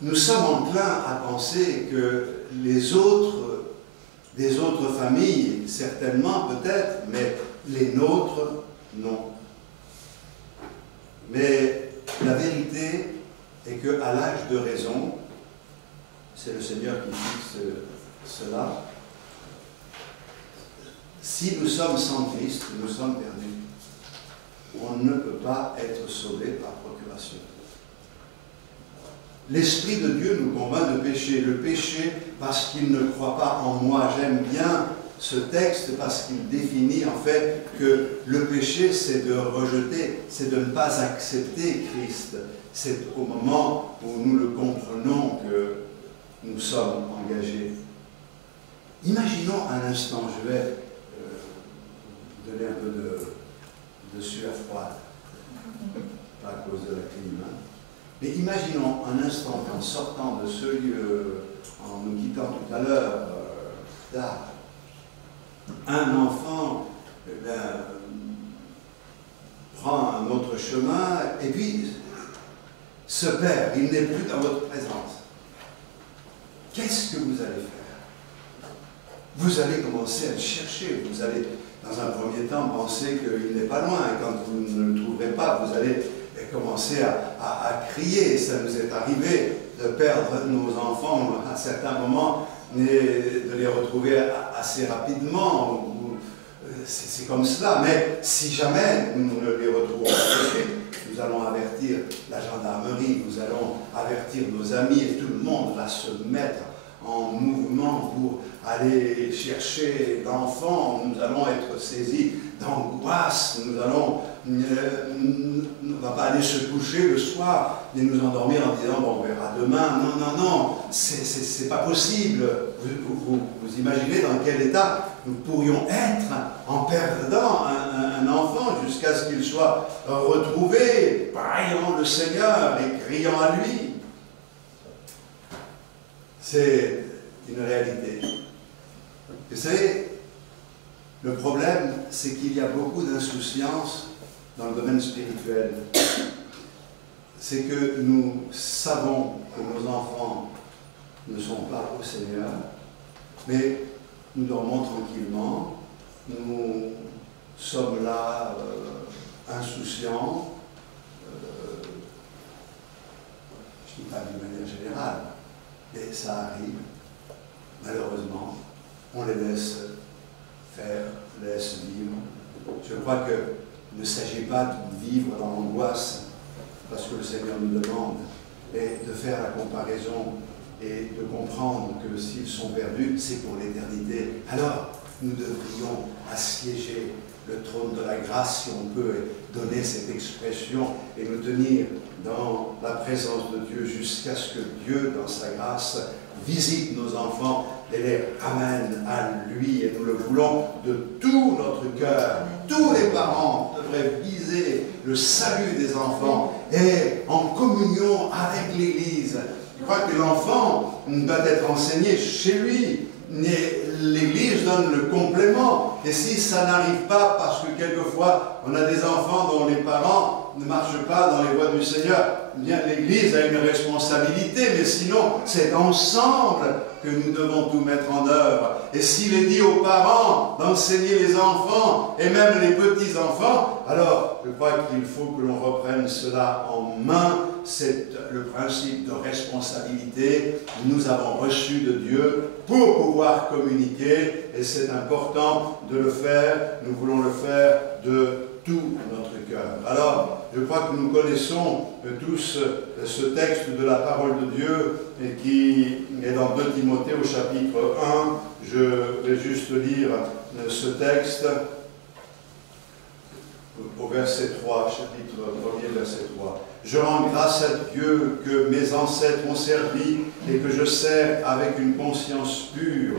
Nous sommes enclins à penser que des autres familles, certainement peut-être, mais les nôtres, non. Mais la vérité est qu'à l'âge de raison, c'est le Seigneur qui fixe cela, si nous sommes sans Christ, nous sommes perdus. On ne peut pas être sauvé par procuration. L'Esprit de Dieu nous convainc de pécher. Le péché parce qu'il ne croit pas en moi. J'aime bien ce texte parce qu'il définit en fait que le péché, c'est de rejeter, c'est de ne pas accepter Christ. C'est au moment où nous le comprenons que nous sommes engagés. Imaginons un instant, je vais donner un peu de sueur froide, pas à cause de la clim, hein. Mais imaginons un instant qu'en sortant de ce lieu, en nous quittant tout à l'heure, tard, un enfant prend un autre chemin et puis se perd, il n'est plus dans votre présence. Qu'est-ce que vous allez faire? Vous allez commencer à le chercher, vous allez dans un premier temps penser qu'il n'est pas loin, et quand vous ne le trouverez pas, vous allez commencer à crier. Ça nous est arrivé de perdre nos enfants à certains moments, mais de les retrouver assez rapidement. C'est comme cela, mais si jamais nous ne les retrouvons pas tout de suite, nous allons avertir la gendarmerie, nous allons avertir nos amis, et tout le monde va se mettre en mouvement pour aller chercher l'enfant. Nous allons être saisis d'angoisse, nous allons ne va pas aller se coucher le soir et nous endormir en disant bon, on verra demain. Non, non, non, c'est pas possible. Vous imaginez dans quel état nous pourrions être en perdant un enfant jusqu'à ce qu'il soit retrouvé, priant le Seigneur et criant à lui. C'est une réalité. Vous savez, Le problème, c'est qu'il y a beaucoup d'insouciance dans le domaine spirituel. C'est que nous savons que nos enfants ne sont pas au Seigneur, mais nous dormons tranquillement, nous sommes là insouciants, je ne dis pas d'une manière générale, mais ça arrive, malheureusement, on les laisse faire, laisse vivre. Je crois qu'il ne s'agit pas de vivre dans l'angoisse, parce que le Seigneur nous demande, mais de faire la comparaison et de comprendre que s'ils sont perdus, c'est pour l'éternité. Alors, nous devrions assiéger le trône de la grâce, si on peut donner cette expression, et nous tenir dans la présence de Dieu jusqu'à ce que Dieu, dans sa grâce, visite nos enfants et les ramène à lui. Et nous le voulons de tout notre cœur. Tous les parents devraient viser le salut des enfants et en communion avec l'Église. Je crois que l'enfant doit être enseigné chez lui. L'Église donne le complément. Et si ça n'arrive pas, parce que quelquefois on a des enfants dont les parents ne marchent pas dans les voies du Seigneur, eh bien l'Église a une responsabilité, mais sinon c'est ensemble que nous devons tout mettre en œuvre. Et s'il est dit aux parents d'enseigner les enfants et même les petits-enfants, alors je crois qu'il faut que l'on reprenne cela en main. C'est le principe de responsabilité que nous avons reçu de Dieu pour pouvoir communiquer, et c'est important de le faire. Nous voulons le faire de tout notre cœur. Alors, je crois que nous connaissons tous ce texte de la parole de Dieu et qui est dans 2 Timothée au chapitre 1. Je vais juste lire ce texte au verset 3, chapitre 1er, verset 3. Je rends grâce à Dieu que mes ancêtres ont servi et que je sers avec une conscience pure,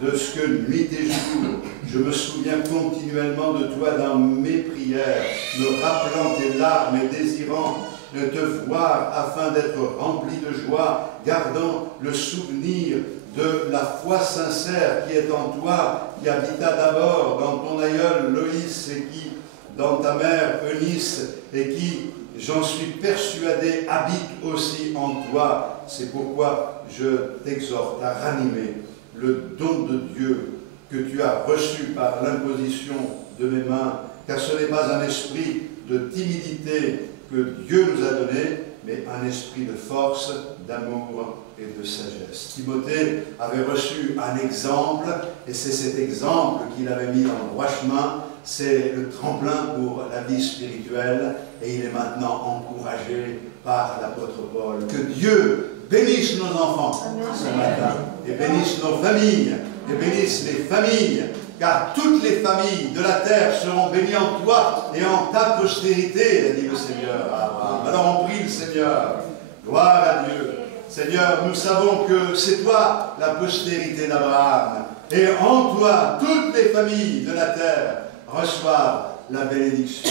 de ce que nuit et jour, je me souviens continuellement de toi dans mes prières, me rappelant tes larmes et désirant te voir afin d'être rempli de joie, gardant le souvenir de la foi sincère qui est en toi, qui habita d'abord dans ton aïeul Loïs et qui, dans ta mère Eunice, et qui, j'en suis persuadé, habite aussi en toi. C'est pourquoi je t'exhorte à ranimer le don de Dieu que tu as reçu par l'imposition de mes mains, car ce n'est pas un esprit de timidité que Dieu nous a donné, mais un esprit de force, d'amour et de sagesse. Timothée avait reçu un exemple, et c'est cet exemple qu'il avait mis dans le droit chemin. C'est le tremplin pour la vie spirituelle, et il est maintenant encouragé par l'apôtre Paul. Que Dieu bénisse nos enfants ce matin, et bénisse nos familles, et bénisse les familles, car toutes les familles de la terre seront bénies en toi et en ta postérité, a dit le Seigneur à Abraham. Alors on prie le Seigneur. Gloire à Dieu. Seigneur, nous savons que c'est toi la postérité d'Abraham, et en toi toutes les familles de la terre reçoivent la bénédiction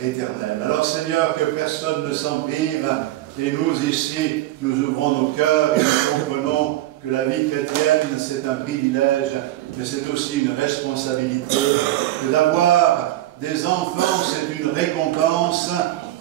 éternelle. Alors Seigneur, que personne ne s'en prive, et nous ici, nous ouvrons nos cœurs et nous comprenons que la vie chrétienne, c'est un privilège, mais c'est aussi une responsabilité. Que d'avoir des enfants, c'est une récompense,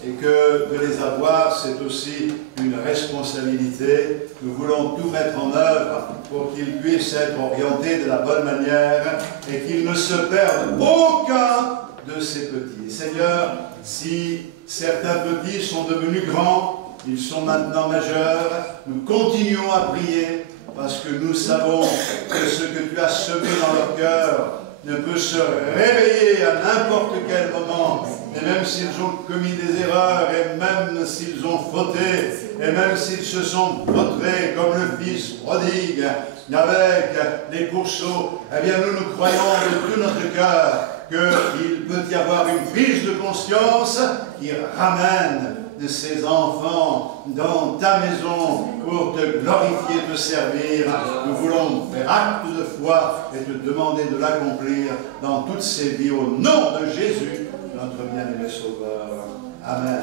et que de les avoir, c'est aussi une responsabilité. Nous voulons tout mettre en œuvre pour qu'ils puissent être orientés de la bonne manière et qu'ils ne se perdent aucun de ces petits. Seigneur, si certains petits sont devenus grands, ils sont maintenant majeurs, nous continuons à prier parce que nous savons que ce que tu as semé dans leur cœur ne peut se réveiller à n'importe quel moment. Et même s'ils ont commis des erreurs, et même s'ils ont fauté, et même s'ils se sont vautrés comme le fils prodigue avec les pourceaux, eh bien nous croyons de tout notre cœur qu'il peut y avoir une prise de conscience qui ramène de ces enfants dans ta maison pour te glorifier, te servir. Nous voulons faire acte de foi et te demander de l'accomplir dans toutes ces vies au nom de Jésus, notre bien-aimé Sauveur. Amen.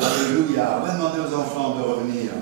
Alléluia. On va demander aux enfants de revenir.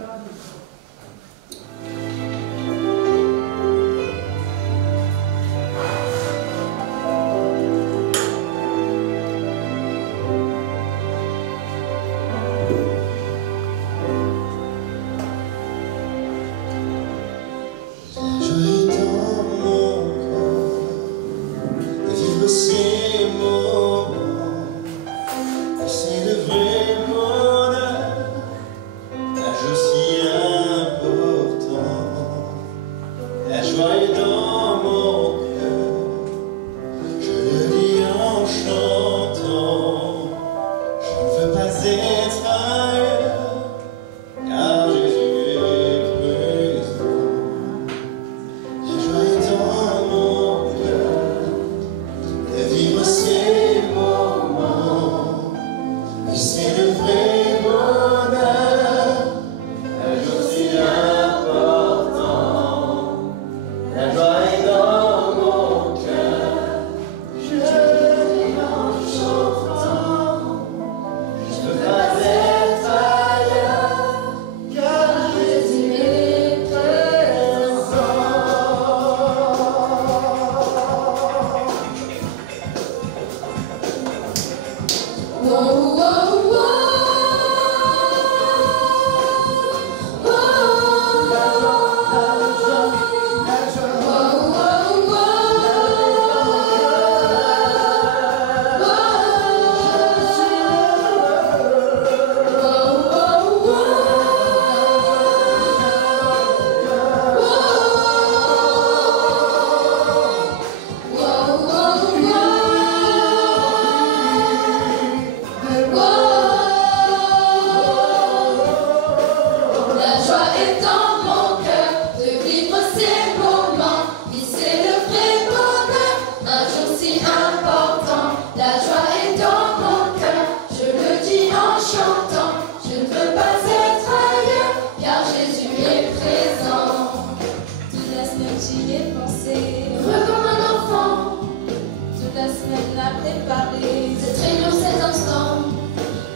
préparé cette réunion, cet instant.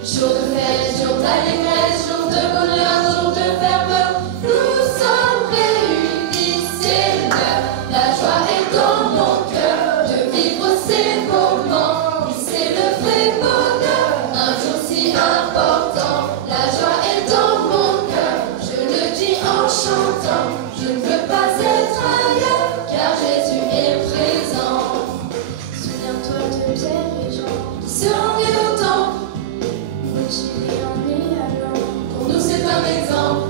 Jour de fête, jour d'allégresse, jour de bonheur, jour de ferveur. Nous sommes réunis, c'est l'heure. La joie est dans mon cœur de vivre ces moments. Oui, c'est le vrai bonheur, un jour si important. La joie est dans mon cœur, je le dis en chantant. Je ne veux pas être ailleurs, car Jésus est présent. Souviens-toi de Pierre et Jean, qui se rendaient au temple, motivés en y allant. Pour nous c'est un exemple.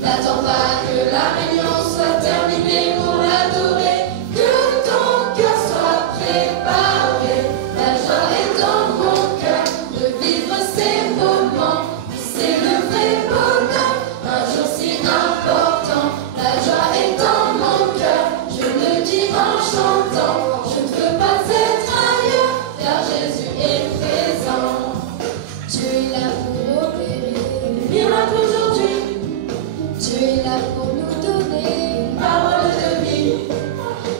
N'attends pas que la réunion soit terminée pour l'adorer, que ton cœur soit préparé. La joie est dans mon cœur de vivre ces moments. C'est le vrai bonheur, un jour si important. La joie est dans mon cœur, je le dis en chantant. Je ne veux pas être ailleurs, car Jésus est présent. Dieu est là pour opérer des miracles aujourd'hui. Dieu est là pour nous donner une parole de vie.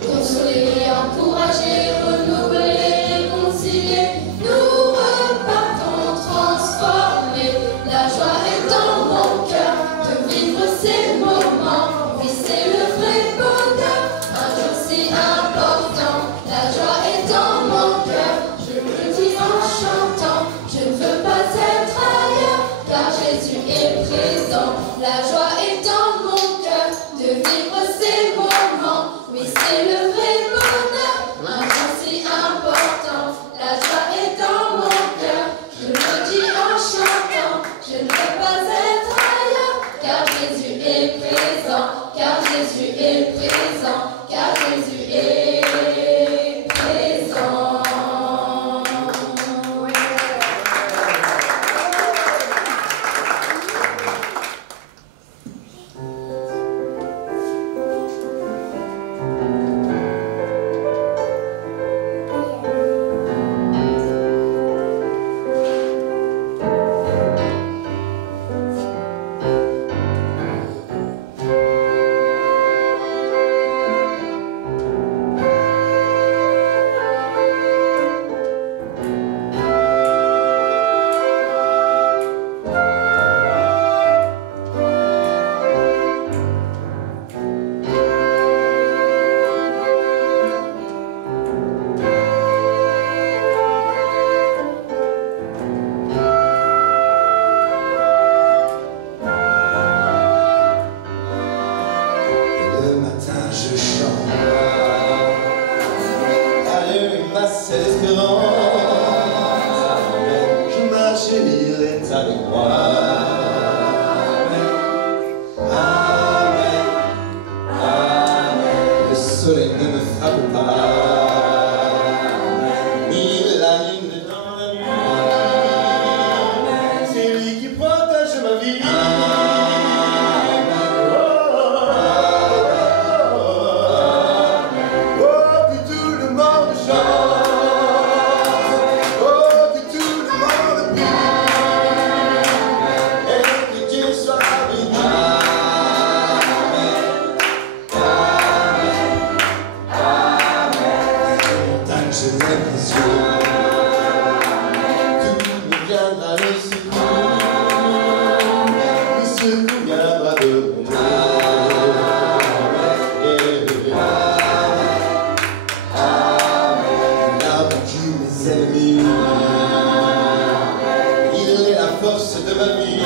Consoler, encourager, renouveler, réconcilier. Nous repartons transformés. La joie est dans mon cœur de vivre ces moments. Oui, c'est le vrai bonheur, un jour si important. La joie est dans mon cœur, je le dis en chantant. Je ne veux pas être ailleurs, car Jésus est présent. La joie est dans mon cœur de vivre ces moments. Oui, c'est le vrai bonheur, un jour si important. La joie est dans mon cœur, je le dis en chantant. Je ne veux pas être ailleurs, car Jésus est présent. Car Jésus est présent, car Jésus est présent. Le matin je chante, allume c'est l'espérance. Je marche et il est avec moi. Amen, Amen. Le soleil ne me frappe pas, ni la lune dans la nuit. C'est lui qui protège ma vie. Je lève les yeux, tout me viendra le secours, le secours viendra de mon Dieu. Il a vaincu mes ennemis, il est la force de ma vie.